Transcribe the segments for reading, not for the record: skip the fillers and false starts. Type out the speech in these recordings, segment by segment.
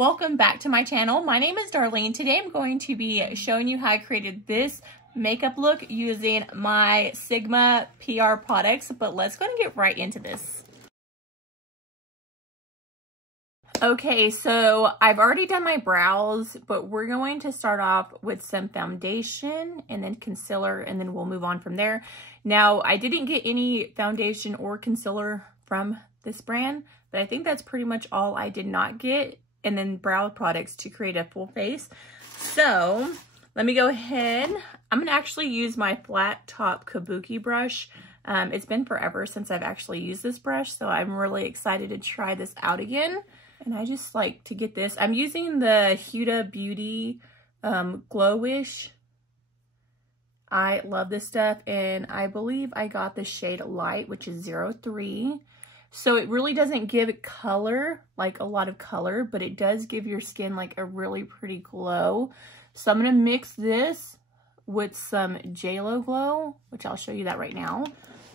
Welcome back to my channel. My name is Darlene. Today I'm going to be showing you how I created this makeup look using my Sigma PR products, but let's go and get right into this. Okay, so I've already done my brows, but we're going to start off with some foundation and then concealer, and then we'll move on from there. Now, I didn't get any foundation or concealer from this brand, but I think that's pretty much all I did not get, and then brow products to create a full face. So let me go ahead. I'm gonna actually use my flat top kabuki brush. It's been forever since I've actually used this brush, so I'm really excited to try this out again. And I just like to get this. I'm using the Huda Beauty Glowish. I love this stuff, and I believe I got the shade Light, which is 03. So it really doesn't give color, like a lot of color, but it does give your skin like a really pretty glow. So I'm gonna mix this with some JLo Glow, which I'll show you that right now.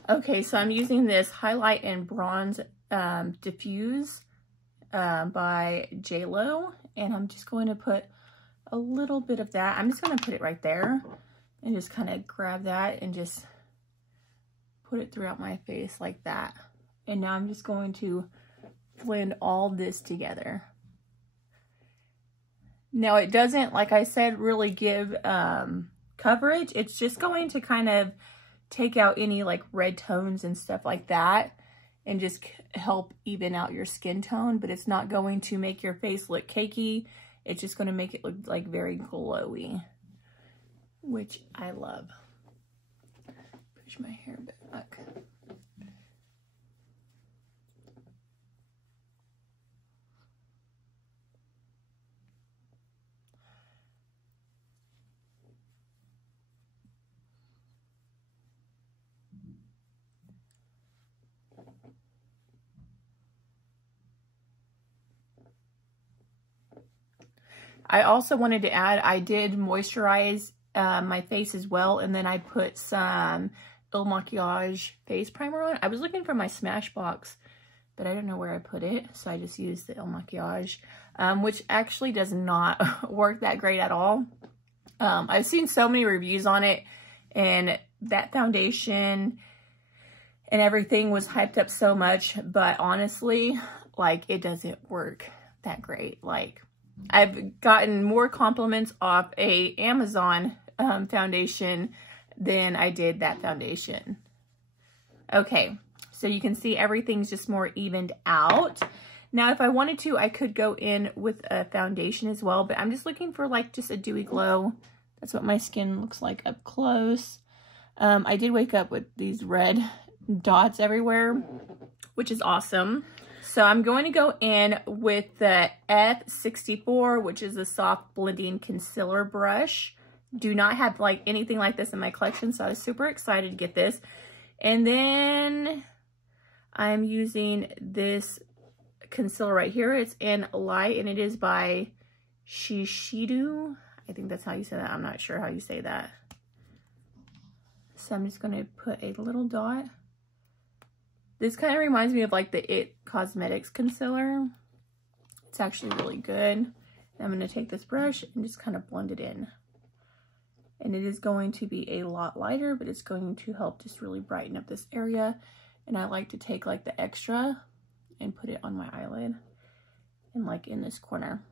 Okay, so I'm using this Highlight and Bronze Diffuse by JLo, and I'm just going to put a little bit of that. I'm just going to put it right there and just kind of grab that and just put it throughout my face like that. And now I'm just going to blend all this together. Now it doesn't, like I said, really give coverage. It's just going to kind of take out any like red tones and stuff like that, and just help even out your skin tone, but it's not going to make your face look cakey. It's just going to make it look like very glowy, which I love. Push my hair back. I also wanted to add, I did moisturize my face as well, and then I put some Il Makiage face primer on. I was looking for my Smashbox, but I don't know where I put it, so I just used the Il Makiage, which actually does not work that great at all. I've seen so many reviews on it, and that foundation and everything was hyped up so much, but honestly, like, it doesn't work that great. Like, I've gotten more compliments off a Amazon foundation than I did that foundation. Okay, so you can see everything's just more evened out. Now, if I wanted to, I could go in with a foundation as well, but I'm just looking for like just a dewy glow. That's what my skin looks like up close. I did wake up with these red dots everywhere, which is awesome. So I'm going to go in with the F64, which is a soft blending concealer brush. Do not have like anything like this in my collection, so I was super excited to get this. And then I'm using this concealer right here. It's in Light, and it is by Shiseido. I think that's how you say that. I'm not sure how you say that. So I'm just going to put a little dot. This kind of reminds me of like the It Cosmetics concealer. It's actually really good. I'm going to take this brush and just kind of blend it in. And it is going to be a lot lighter, but it's going to help just really brighten up this area. And I like to take like the extra and put it on my eyelid and like in this corner.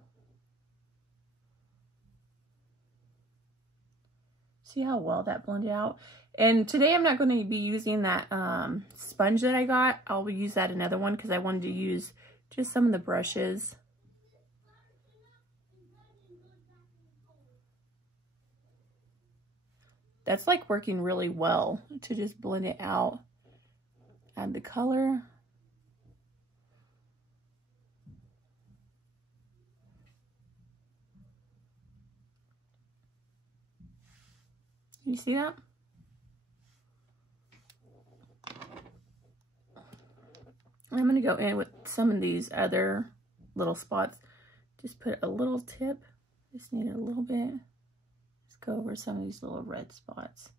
See how well that blended out? And today I'm not going to be using that sponge that I got. I'll use that another one because I wanted to use just some of the brushes. That's like working really well to just blend it out. Add the color. You see that? I'm going to go in with some of these other little spots. Just put a little tip. Just need it a little bit. Just go over some of these little red spots.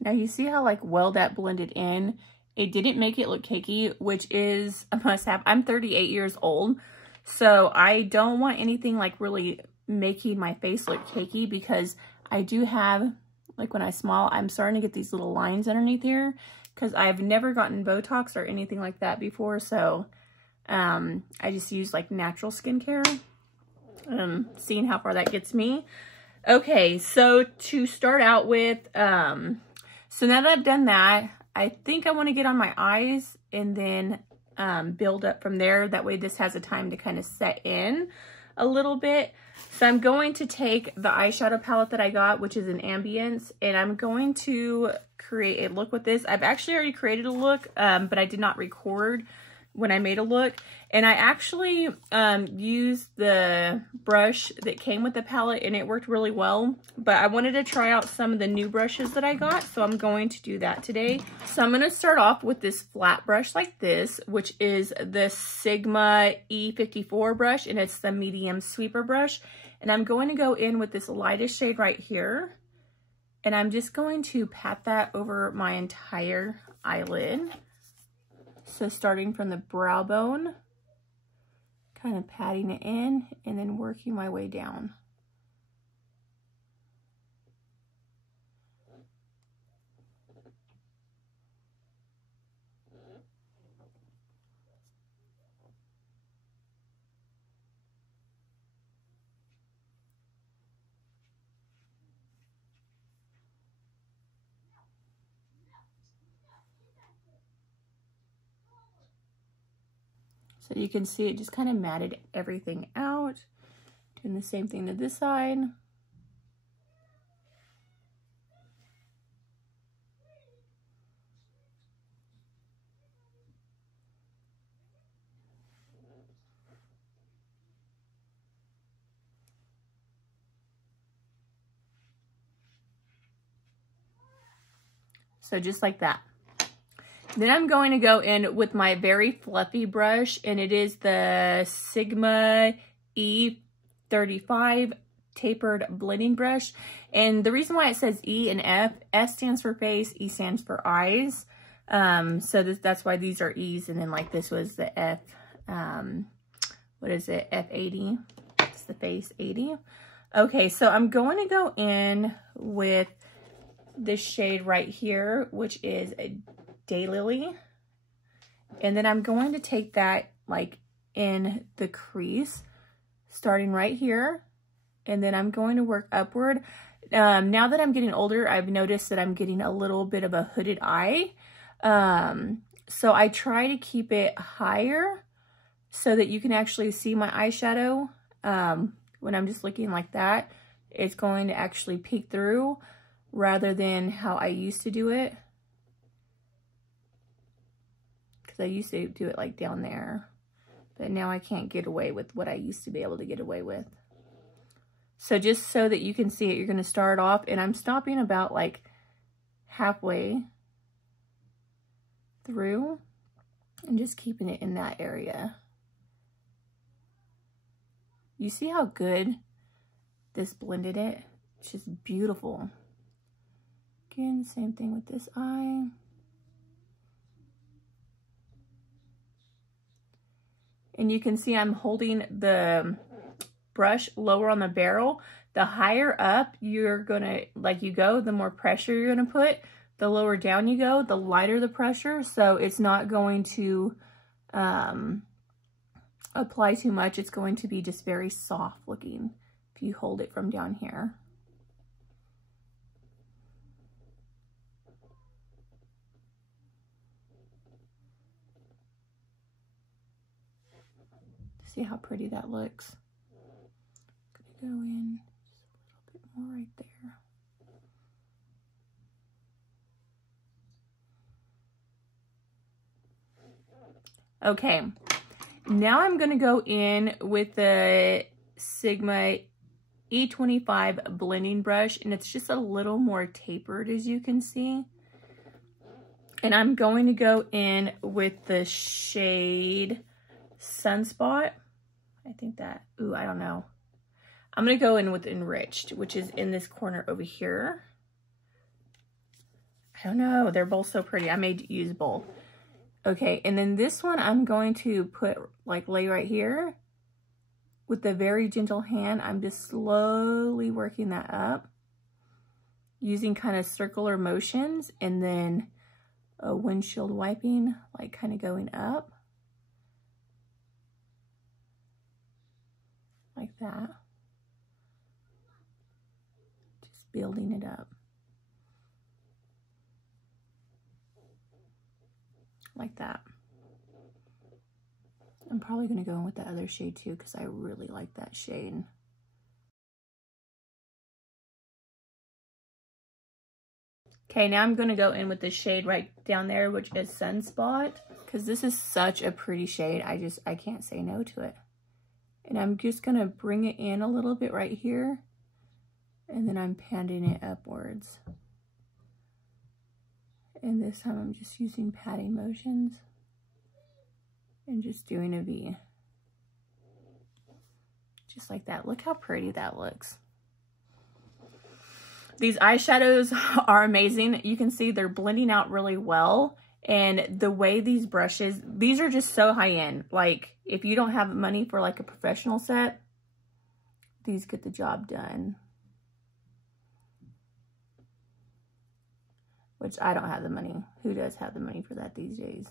Now you see how like well that blended in? It didn't make it look cakey, which is a must-have. I'm 38 years old, so I don't want anything like really making my face look cakey, because I do have, like when I smile, I'm starting to get these little lines underneath here because I've never gotten Botox or anything like that before. So I just use like natural skincare, seeing how far that gets me. Okay, so to start out with, so now that I've done that, I think I want to get on my eyes and then build up from there. That way this has a time to kind of set in a little bit. So I'm going to take the eyeshadow palette that I got, which is an Ambience, and I'm going to create a look with this. I've actually already created a look, but I did not record when I made a look. And I actually used the brush that came with the palette, and it worked really well. But I wanted to try out some of the new brushes that I got, so I'm going to do that today. So I'm going to start off with this flat brush like this, which is the Sigma E54 brush, and it's the medium sweeper brush. And I'm going to go in with this lightest shade right here, and I'm just going to pat that over my entire eyelid. So starting from the brow bone, kind of patting it in and then working my way down. So you can see it just kind of matted everything out. Doing the same thing to this side. So just like that. Then I'm going to go in with my very fluffy brush, and it is the Sigma E35 tapered blending brush. And the reason why it says E and F, F stands for face, E stands for eyes. So that's why these are E's, and then like this was the F, what is it, F80, it's the face 80. Okay, so I'm going to go in with this shade right here, which is a Daylily, and then I'm going to take that like in the crease, starting right here, and then I'm going to work upward. Now that I'm getting older, I've noticed that I'm getting a little bit of a hooded eye, so I try to keep it higher so that you can actually see my eyeshadow. When I'm just looking like that, it's going to actually peek through rather than how I used to do it. I used to do it like down there, but now I can't get away with what I used to be able to get away with. So just so that you can see it, you're going to start off, and I'm stopping about like halfway through and just keeping it in that area. You see how good this blended it? It's just beautiful. Again, same thing with this eye. And you can see I'm holding the brush lower on the barrel. The higher up you're gonna, like you go, the more pressure you're gonna put. The lower down you go, the lighter the pressure. So it's not going to apply too much. It's going to be just very soft looking if you hold it from down here. See how pretty that looks. I'm gonna go in just a little bit more right there. Okay, now I'm gonna go in with the Sigma E25 blending brush, and it's just a little more tapered, as you can see. And I'm going to go in with the shade Sunspot. I think that, ooh, I don't know. I'm going to go in with Enriched, which is in this corner over here. I I don't know. They're both so pretty. I may use both. Okay, and then this one I'm going to put, like, lay right here. With a very gentle hand, I'm just slowly working that up. Using kind of circular motions, and then a windshield wiping, like kind of going up. Like that. Just building it up. Like that. I'm probably going to go in with that other shade too, because I really like that shade. Okay, now I'm going to go in with the shade right down there, which is Sunspot, because this is such a pretty shade. I can't say no to it. And I'm just going to bring it in a little bit right here, and then I'm panning it upwards. And this time I'm just using patting motions and just doing a V. Just like that. Look how pretty that looks. These eyeshadows are amazing. You can see they're blending out really well. And the way these brushes, these are just so high end. Like, if you don't have money for like a professional set, these get the job done. Which I don't have the money. Who does have the money for that these days?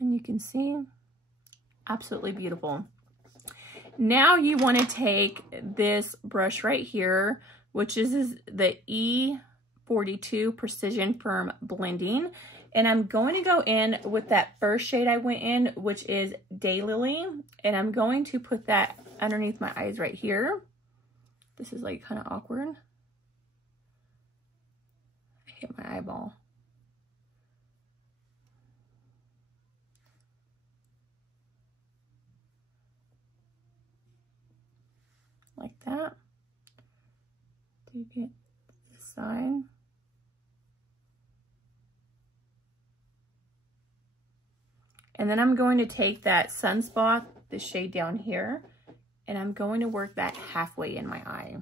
And you can see, absolutely beautiful. Now you want to take this brush right here, which is the E42 Precision Firm Blending. And I'm going to go in with that first shade I went in, which is Daylily. And I'm going to put that underneath my eyes right here. This is like kind of awkward. I hit my eyeball. Like that. Take it this side. And then I'm going to take that Sunspot, the shade down here, and I'm going to work that halfway in my eye.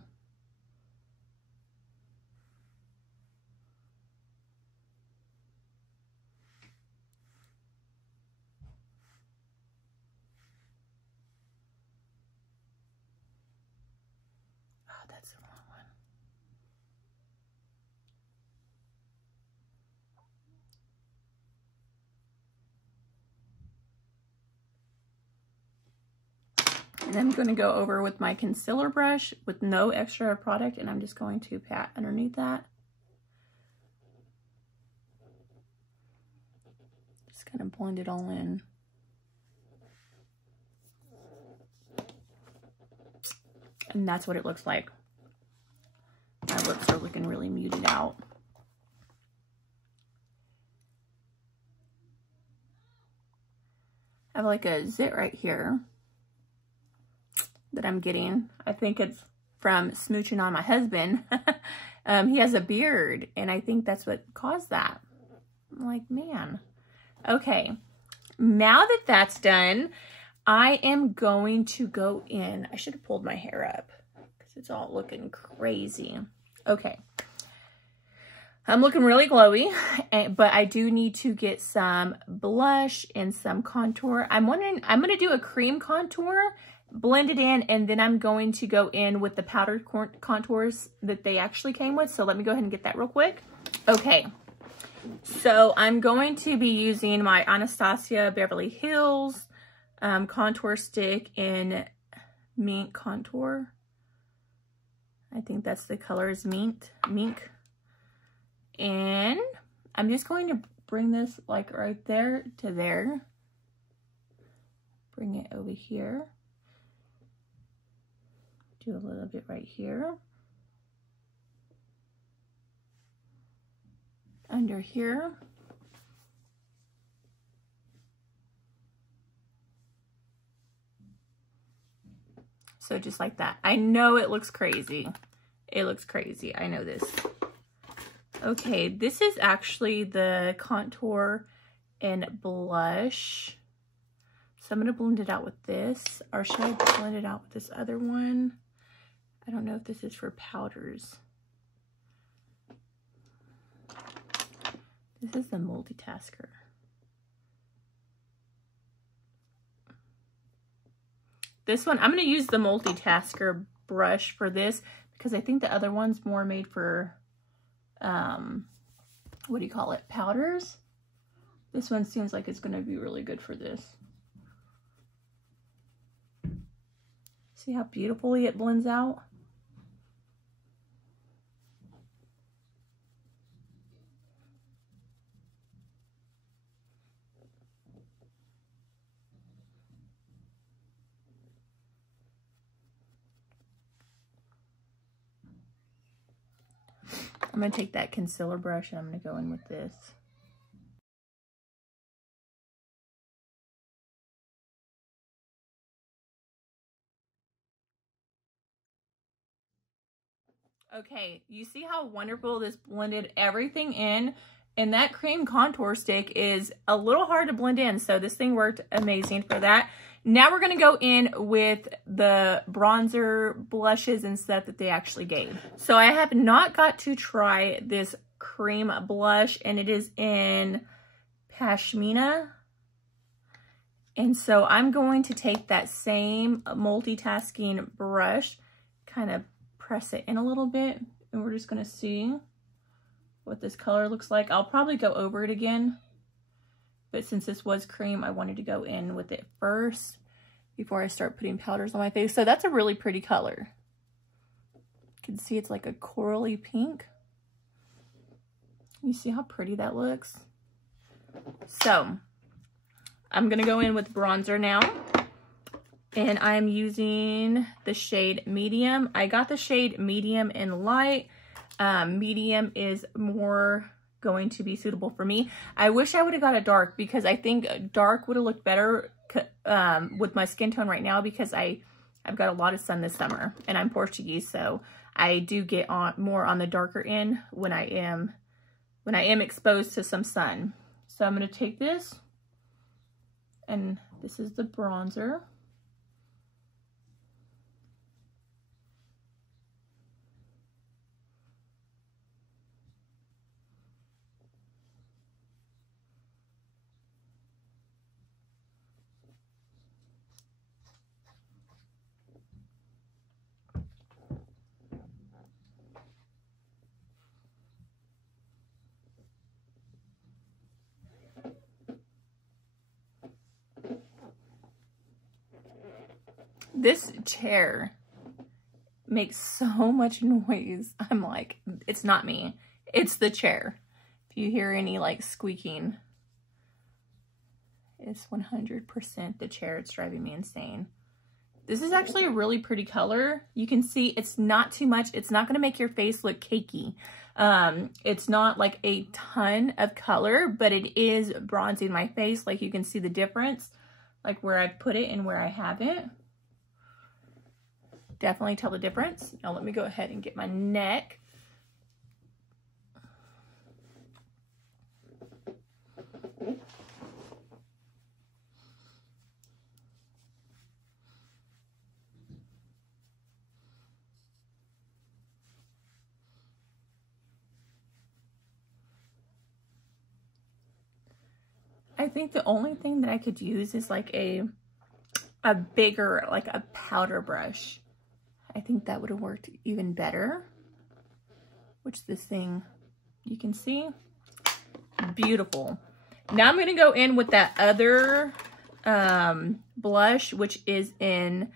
Oh, that's the wrong one. And I'm going to go over with my concealer brush with no extra product, and I'm just going to pat underneath that. Just kind of blend it all in. And that's what it looks like. My lips are looking really muted out. I have like a zit right here that I'm getting. I think it's from smooching on my husband. He has a beard, and I think that's what caused that. I'm like, man. Okay, now that that's done, I am going to go in. I should have pulled my hair up because it's all looking crazy. Okay. I'm looking really glowy, but I do need to get some blush and some contour. I'm wondering, I'm going to do a cream contour, blend it in, and then I'm going to go in with the powdered contours that they actually came with. So let me go ahead and get that real quick. Okay. So I'm going to be using my Anastasia Beverly Hills contour stick in Mink Contour. I think that's the color is Mink. And I'm just going to bring this like right there to there. Bring it over here. Do a little bit right here. Under here. So just like that. I know it looks crazy. It looks crazy. I know this. Okay, this is actually the contour and blush. So I'm going to blend it out with this, or should I blend it out with this other one? I don't know if this is for powders. This is the multitasker. This one, I'm going to use the multitasker brush for this because I think the other one's more made for, what do you call it, powders? This one seems like it's going to be really good for this. See how beautifully it blends out? I'm going to take that concealer brush and I'm going to go in with this. Okay, you see how wonderful this blended everything in? And that cream contour stick is a little hard to blend in, so this thing worked amazing for that. Now we're going to go in with the bronzer, blushes, and stuff that they actually gave. So I have not got to try this cream blush, and it is in Pashmina. And so I'm going to take that same multitasking brush, kind of press it in a little bit, and we're just going to see what this color looks like. I'll probably go over it again, but since this was cream, I wanted to go in with it first before I start putting powders on my face. So that's a really pretty color. You can see it's like a corally pink. You see how pretty that looks? So I'm going to go in with bronzer now. And I'm using the shade medium. I got the shade medium and light. Medium is more going to be suitable for me. I wish I would have got a dark because I think dark would have looked better with my skin tone right now because I've got a lot of sun this summer and I'm Portuguese, so I do get on more on the darker end when I am exposed to some sun. So I'm going to take this, and this is the bronzer. This chair makes so much noise. I'm like, it's not me, it's the chair. If you hear any like squeaking, it's 100% the chair. It's driving me insane. This is actually a really pretty color. You can see it's not too much. It's not going to make your face look cakey. It's not like a ton of color, but it is bronzing my face. Like you can see the difference, like where I put it and where I haven't. Definitely tell the difference. Now let me go ahead and get my neck. I think the only thing that I could use is like a bigger, like a powder brush. I think that would have worked even better. Which this thing, you can see, beautiful. Now I'm going to go in with that other blush, which is in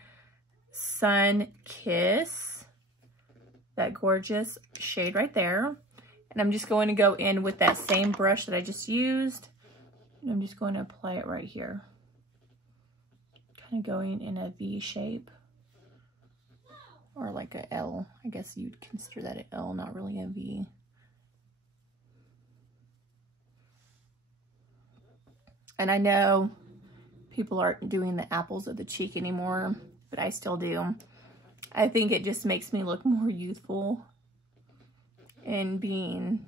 Sun Kiss. That gorgeous shade right there. And I'm just going to go in with that same brush that I just used. And I'm just going to apply it right here. Kind of going in a V shape. Or like a L. I guess you'd consider that an L, not really a V. And I know people aren't doing the apples of the cheek anymore, but I still do. I think it just makes me look more youthful and being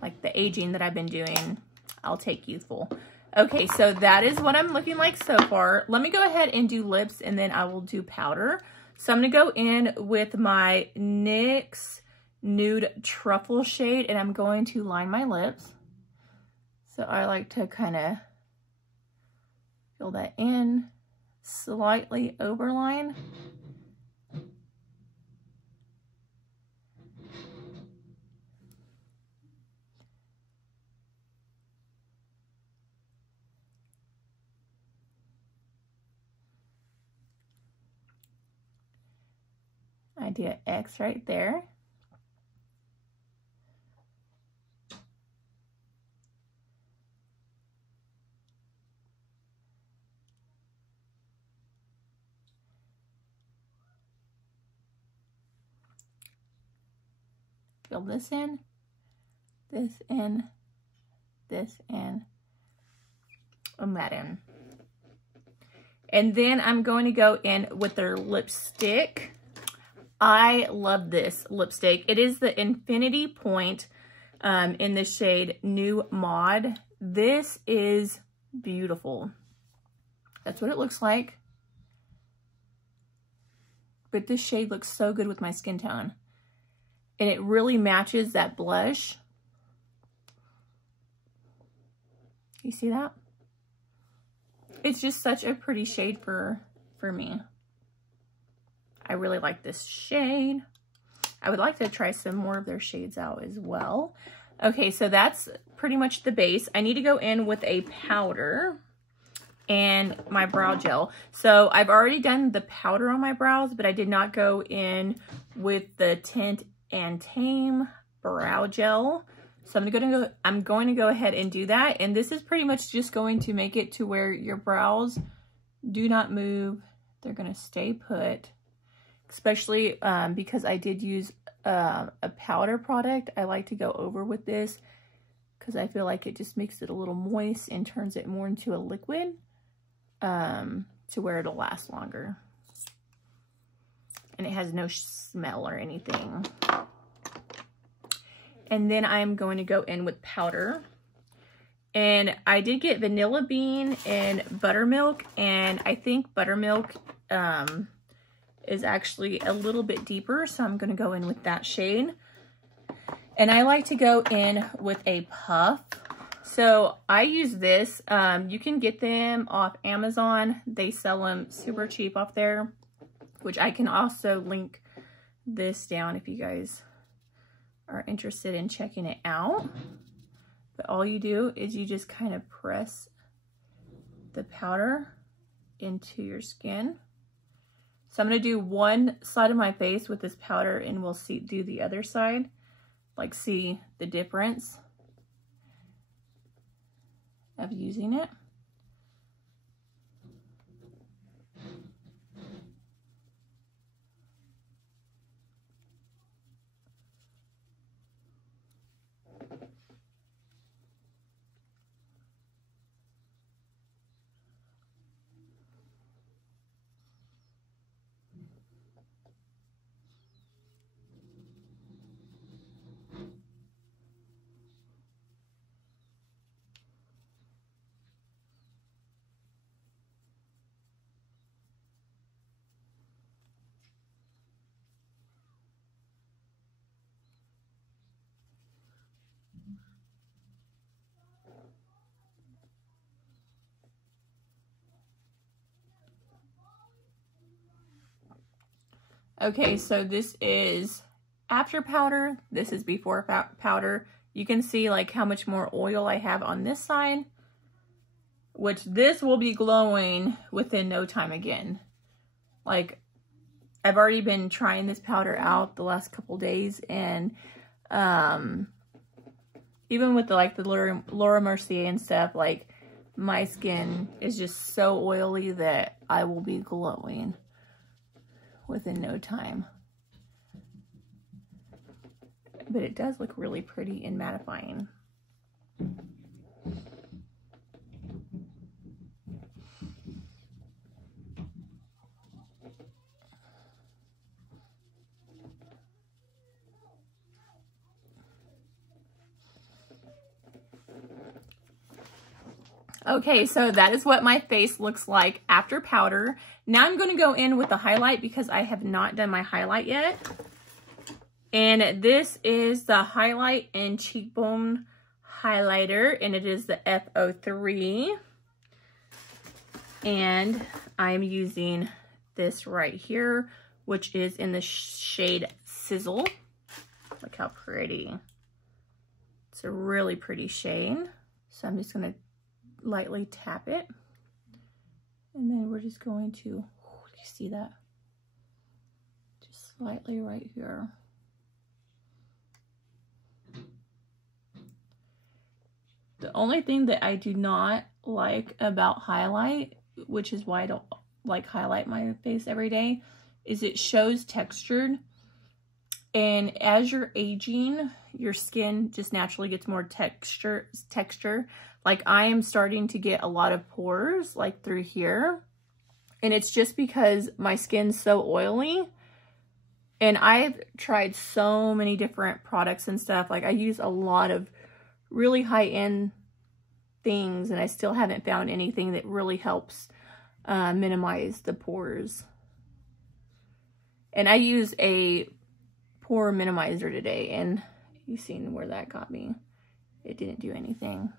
like the aging that I've been doing, I'll take youthful. Okay, so that is what I'm looking like so far. Let me go ahead and do lips, and then I will do powder. So I'm gonna go in with my NYX Nude Truffle shade, and I'm going to line my lips. So I like to kind of fill that in, slightly overline. I do an X right there. Fill this in, this in, this in, and that in. And then I'm going to go in with their lipstick. I love this lipstick. It is the Infinity Point in the shade New Mod. This is beautiful. That's what it looks like. But this shade looks so good with my skin tone. And it really matches that blush. You see that? It's just such a pretty shade for me. I really like this shade. I would like to try some more of their shades out as well. Okay, so that's pretty much the base. I need to go in with a powder and my brow gel. So I've already done the powder on my brows, but I did not go in with the Tint and Tame brow gel. So I'm going to go ahead and do that. And this is pretty much just going to make it to where your brows do not move. They're going to stay put. Especially because I did use a powder product. I like to go over with this because I feel like it just makes it a little moist and turns it more into a liquid to where it'll last longer. And it has no smell or anything. And then I'm going to go in with powder. And I did get Vanilla Bean and Buttermilk, and I think Buttermilk is actually a little bit deeper, so I'm going to go in with that shade. And I like to go in with a puff. So I use this. You can get them off Amazon. They sell them super cheap off there, which I can also link this down if you guys are interested in checking it out. But all you do is you just kind of press the powder into your skin. So I'm going to do one side of my face with this powder, and we'll do the other side, like see the difference of using it. Okay, so this is after powder. This is before powder. You can see like how much more oil I have on this side, which this will be glowing within no time again. Like, I've already been trying this powder out the last couple days, and even with the Laura Mercier and stuff, like my skin is just so oily that I will be glowing within no time. But it does look really pretty and mattifying. Okay, so that is what my face looks like after powder. Now I'm going to go in with the highlight because I have not done my highlight yet. And this is the Highlight and Cheekbone Highlighter, and it is the F03. And I'm using this right here, which is in the shade Sizzle. Look how pretty. It's a really pretty shade. So I'm just going to lightly tap it. And then we're just going to, you see that? Just slightly right here. The only thing that I do not like about highlight, which is why I don't like highlight my face every day, is it shows textured. And as you're aging, your skin just naturally gets more texture. Like I am starting to get a lot of pores like through here. And it's just because my skin's so oily. And I've tried so many different products and stuff. Like I use a lot of really high-end things, and I still haven't found anything that really helps minimize the pores. And I use a pore minimizer today, and you've seen where that got me. It didn't do anything.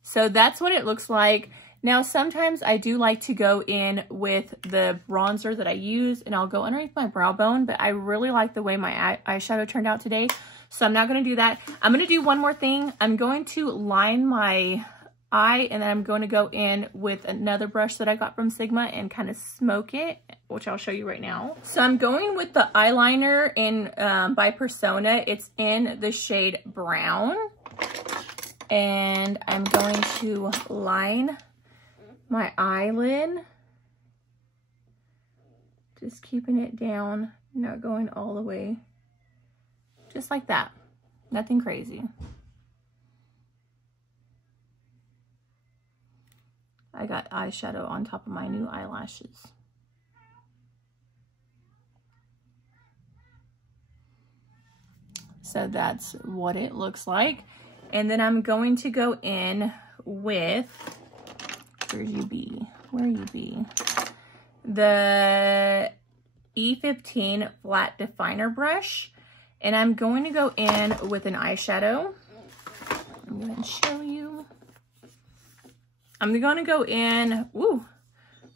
So that's what it looks like. Now, sometimes I do like to go in with the bronzer that I use, and I'll go underneath my brow bone, but I really like the way my eyeshadow turned out today. So I'm not going to do that. I'm going to do one more thing. I'm going to line my eye, and then I'm going to go in with another brush that I got from Sigma and kind of smoke it, which I'll show you right now. So I'm going with the eyeliner in by Persona. It's in the shade Brown. And I'm going to line my eyelid. Just keeping it down, not going all the way. Just like that. Nothing crazy. I got eyeshadow on top of my new eyelashes. So that's what it looks like. And then I'm going to go in with, where you be? The E15 flat definer brush. And I'm going to go in with an eyeshadow. I'm going to show you. I'm going to go in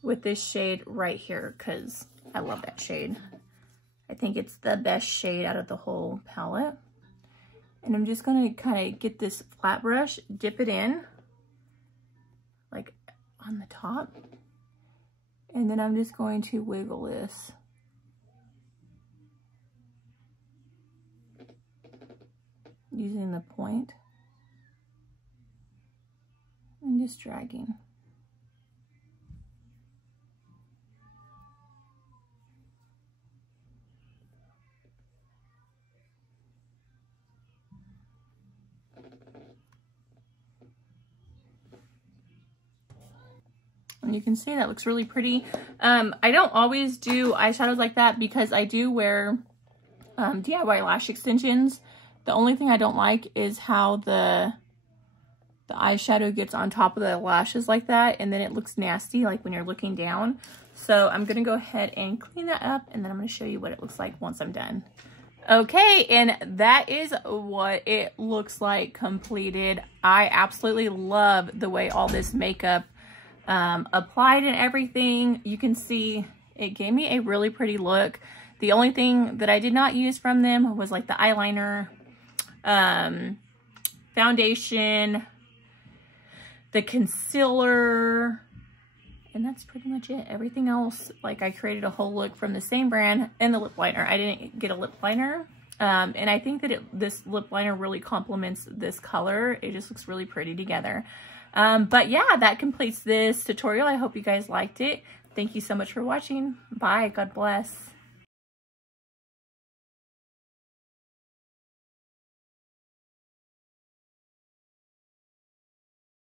with this shade right here because I love that shade. I think it's the best shade out of the whole palette. And I'm just going to kind of get this flat brush, dip it in, like on the top. And then I'm just going to wiggle this. Using the point. And just dragging. And you can see that looks really pretty. I don't always do eyeshadows like that because I do wear DIY lash extensions. The only thing I don't like is how the eyeshadow gets on top of the lashes like that, and then it looks nasty like when you're looking down. So I'm gonna go ahead and clean that up, and then I'm gonna show you what it looks like once I'm done. Okay, and that is what it looks like completed. I absolutely love the way all this makeup applied and everything. You can see it gave me a really pretty look. The only thing that I did not use from them was like the eyeliner, foundation, the concealer, and that's pretty much it. Everything else, like I created a whole look from the same brand, and the lip liner. I didn't get a lip liner, and I think that this lip liner really complements this color. It just looks really pretty together. But yeah, that completes this tutorial. I hope you guys liked it. Thank you so much for watching. Bye. God bless.